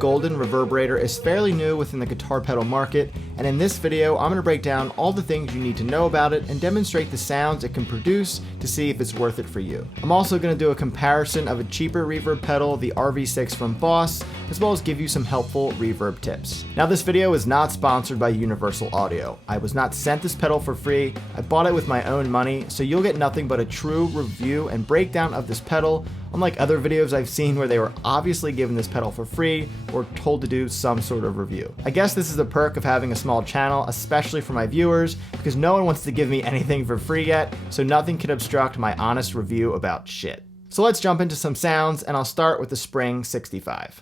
Golden Reverberator is fairly new within the guitar pedal market, and in this video I'm going to break down all the things you need to know about it and demonstrate the sounds it can produce to see if it's worth it for you. I'm also going to do a comparison of a cheaper reverb pedal, the RV6 from Boss, as well as give you some helpful reverb tips. Now this video is not sponsored by Universal Audio. I was not sent this pedal for free, I bought it with my own money, so you'll get nothing but a true review and breakdown of this pedal, unlike other videos I've seen where they were obviously given this pedal for free or told to do some sort of review. I guess this is the perk of having a small channel, especially for my viewers, because no one wants to give me anything for free yet, so nothing can obstruct my honest review about shit. So let's jump into some sounds, and I'll start with the Spring 65.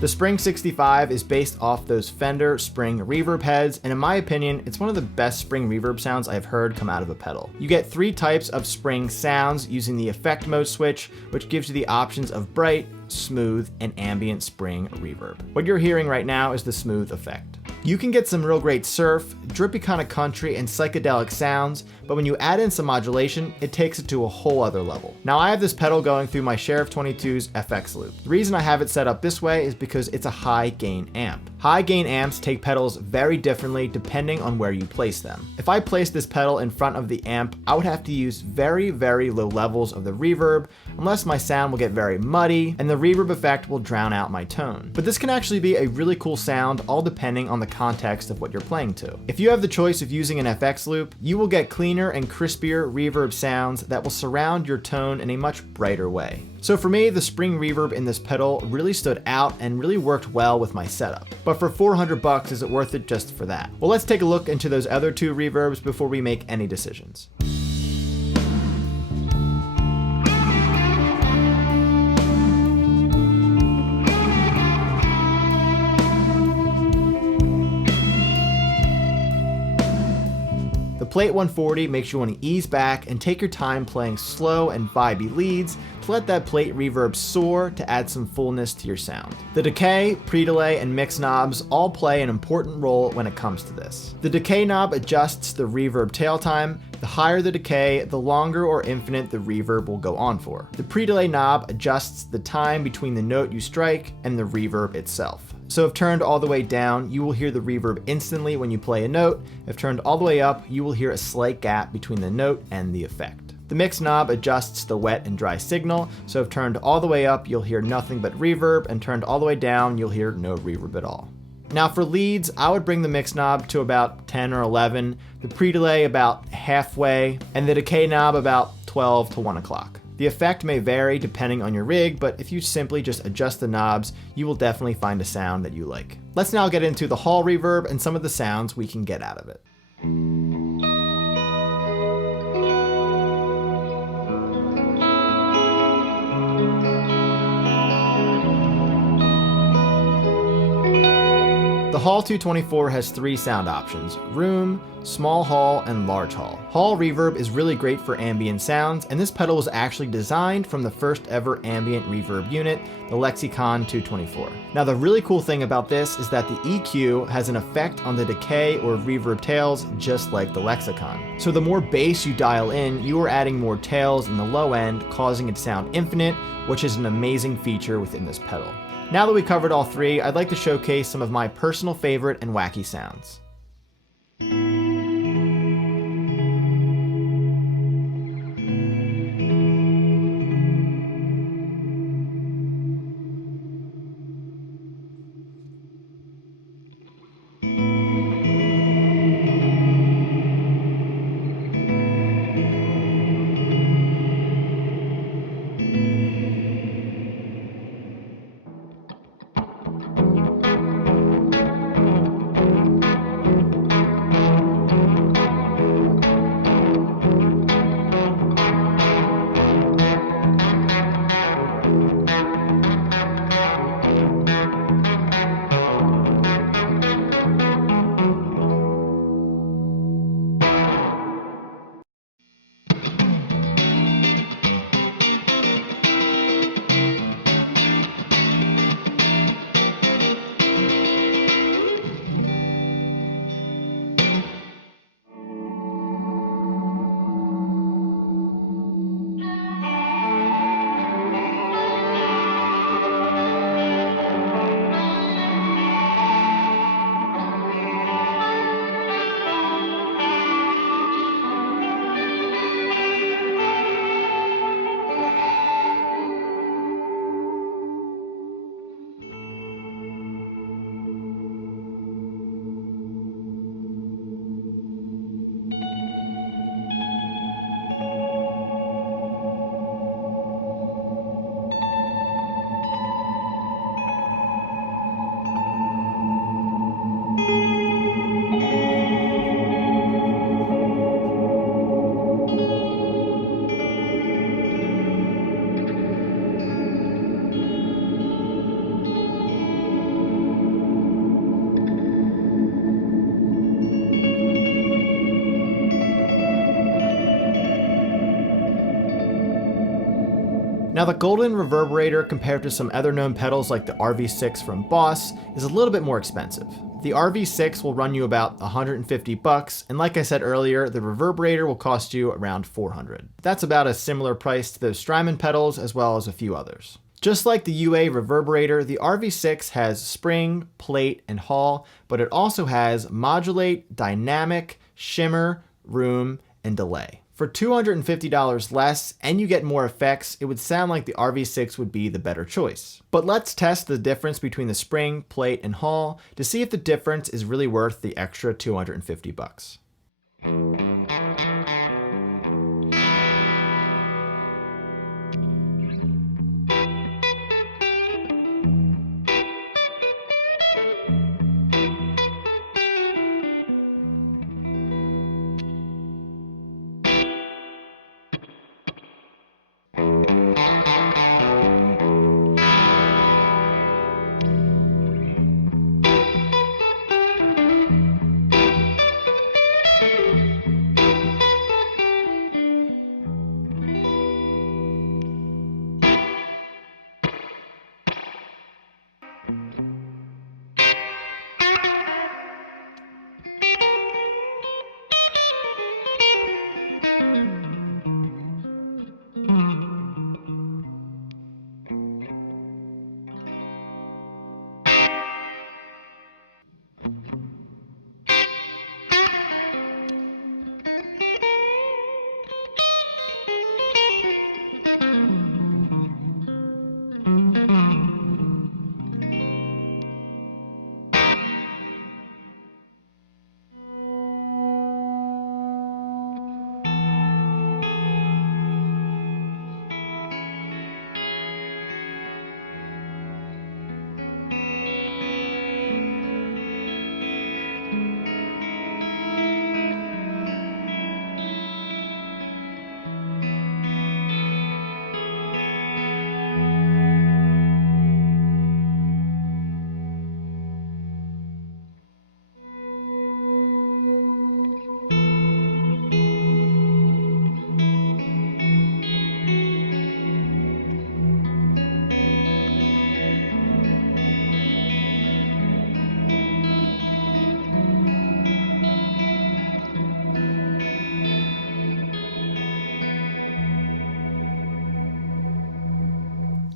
The Spring 65 is based off those Fender Spring reverb heads, and in my opinion, it's one of the best Spring reverb sounds I've heard come out of a pedal. You get 3 types of Spring sounds using the effect mode switch, which gives you the options of bright, smooth, and ambient Spring reverb. What you're hearing right now is the smooth effect. You can get some real great surf, drippy kind of country, and psychedelic sounds, but when you add in some modulation, it takes it to a whole other level. Now I have this pedal going through my Sheriff 22's FX loop. The reason I have it set up this way is because it's a high gain amp. High gain amps take pedals very differently depending on where you place them. If I placed this pedal in front of the amp, I would have to use very, very low levels of the reverb, unless my sound will get very muddy, and the reverb effect will drown out my tone. But this can actually be a really cool sound, all depending on the context of what you're playing to. If you have the choice of using an FX loop, you will get cleaner and crispier reverb sounds that will surround your tone in a much brighter way. So for me, the Spring reverb in this pedal really stood out and really worked well with my setup. But for $400, is it worth it just for that? Well, let's take a look into those other 2 reverbs before we make any decisions. The Plate 140 makes you want to ease back and take your time playing slow and vibey leads to let that plate reverb soar to add some fullness to your sound. The decay, pre-delay, and mix knobs all play an important role when it comes to this. The decay knob adjusts the reverb tail time. The higher the decay, the longer or infinite the reverb will go on for. The pre-delay knob adjusts the time between the note you strike and the reverb itself. So if turned all the way down, you will hear the reverb instantly when you play a note. If turned all the way up, you will hear a slight gap between the note and the effect. The mix knob adjusts the wet and dry signal, so if turned all the way up, you'll hear nothing but reverb, and turned all the way down, you'll hear no reverb at all. Now for leads, I would bring the mix knob to about 10 or 11, the pre-delay about halfway, and the decay knob about 12 to 1 o'clock. The effect may vary depending on your rig, but if you simply just adjust the knobs, you will definitely find a sound that you like. Let's now get into the hall reverb and some of the sounds we can get out of it. The Hall 224 has 3 sound options: room, small hall, and large hall. Hall reverb is really great for ambient sounds, and this pedal was actually designed from the first ever ambient reverb unit, the Lexicon 224. Now the really cool thing about this is that the EQ has an effect on the decay or reverb tails just like the Lexicon. So the more bass you dial in, you are adding more tails in the low end, causing it to sound infinite, which is an amazing feature within this pedal. Now that we covered all 3, I'd like to showcase some of my personal favorite and wacky sounds. Now the Golden Reverberator, compared to some other known pedals like the RV6 from Boss, is a little bit more expensive. The RV6 will run you about $150, and like I said earlier, the Reverberator will cost you around $400. That's about a similar price to those Strymon pedals as well as a few others. Just like the UA Reverberator, the RV6 has spring, plate, and hall, but it also has modulate, dynamic, shimmer, room, and delay. For $250 less, and you get more effects, it would sound like the RV6 would be the better choice. But let's test the difference between the spring, plate, and hall to see if the difference is really worth the extra $250.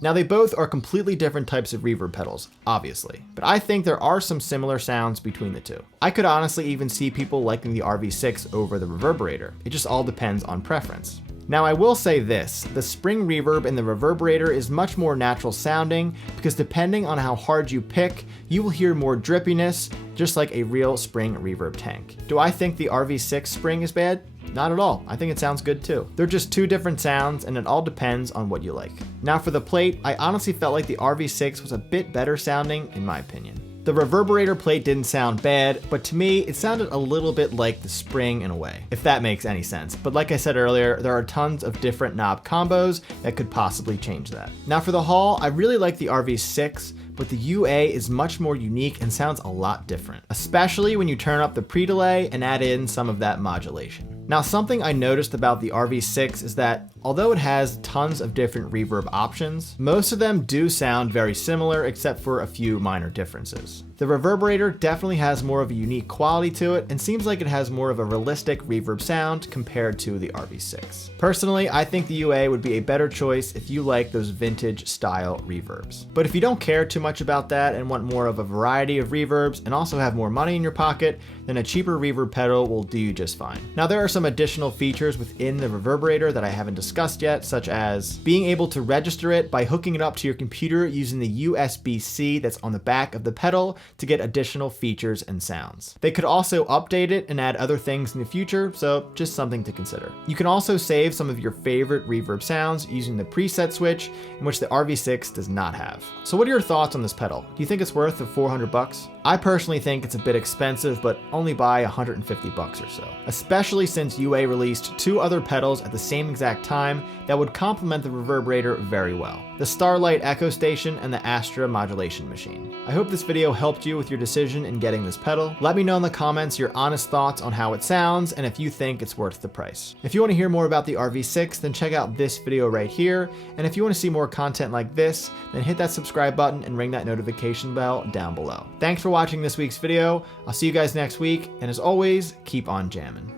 Now they both are completely different types of reverb pedals, obviously, but I think there are some similar sounds between the two. I could honestly even see people liking the RV6 over the Reverberator. It just all depends on preference. Now I will say this, the spring reverb in the Reverberator is much more natural sounding because depending on how hard you pick, you will hear more drippiness, just like a real spring reverb tank. Do I think the RV6 spring is bad? Not at all. I think it sounds good too. They're just two different sounds and it all depends on what you like. Now for the plate, I honestly felt like the RV6 was a bit better sounding in my opinion. The Reverberator plate didn't sound bad, but to me, it sounded a little bit like the spring in a way, if that makes any sense. But like I said earlier, there are tons of different knob combos that could possibly change that. Now for the hall, I really like the RV6, but the UA is much more unique and sounds a lot different, especially when you turn up the pre-delay and add in some of that modulation. Now something I noticed about the RV6 is that although it has tons of different reverb options, most of them do sound very similar except for a few minor differences. The Reverberator definitely has more of a unique quality to it and seems like it has more of a realistic reverb sound compared to the RV6. Personally, I think the UA would be a better choice if you like those vintage style reverbs. But if you don't care too much about that and want more of a variety of reverbs and also have more money in your pocket, then a cheaper reverb pedal will do you just fine. Now there are some additional features within the Reverberator that I haven't discussed yet, such as being able to register it by hooking it up to your computer using the USB-C that's on the back of the pedal to get additional features and sounds. They could also update it and add other things in the future, so just something to consider. You can also save some of your favorite reverb sounds using the preset switch, in which the RV6 does not have. So what are your thoughts on this pedal? Do you think it's worth the $400? I personally think it's a bit expensive, but only by 150 bucks or so, especially since UA released 2 other pedals at the same exact time that would complement the Reverberator very well: the Starlight Echo Station and the Astra Modulation Machine. I hope this video helped you with your decision in getting this pedal. Let me know in the comments your honest thoughts on how it sounds and if you think it's worth the price. If you want to hear more about the RV6, then check out this video right here, and if you want to see more content like this, then hit that subscribe button and ring that notification bell down below. Thanks for watching this week's video. I'll see you guys next week, and as always, keep on jamming.